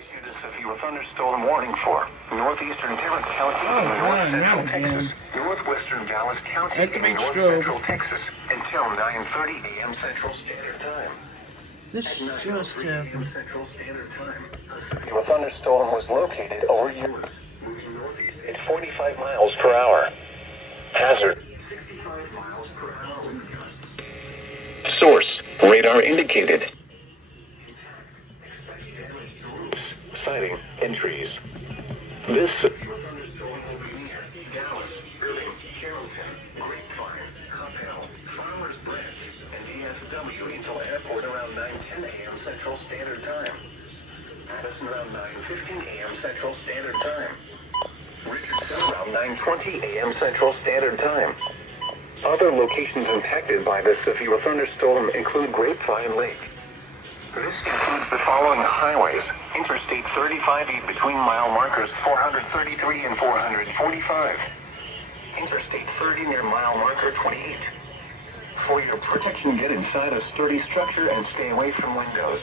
issued a severe thunderstorm warning for northeastern Tarrant County in north central Texas, northwestern Dallas County in north central Texas until 9:30 a.m. Central Standard Time. This just happened. Central Standard Time. A severe thunderstorm was located over Eunice, moving northeast at 45 miles per hour. Hazard 65 miles per hour wind gusts. Source: radar indicated. Sighting and trees. This severe thunderstorm will be near Dallas, Irving, Carrollton, Grapevine, Coppell, Farmers Branch, and DSW until airport around 9:10 a.m. Central Standard Time. Addison around 9:15 a.m. Central Standard Time. Richardson around 9:20 a.m. Central Standard Time. Other locations impacted by this severe thunderstorm include Grapevine Lake. This includes the following highways: Interstate 35E between mile markers 433 and 445. Interstate 30 near mile marker 28. For your protection, get inside a sturdy structure and stay away from windows.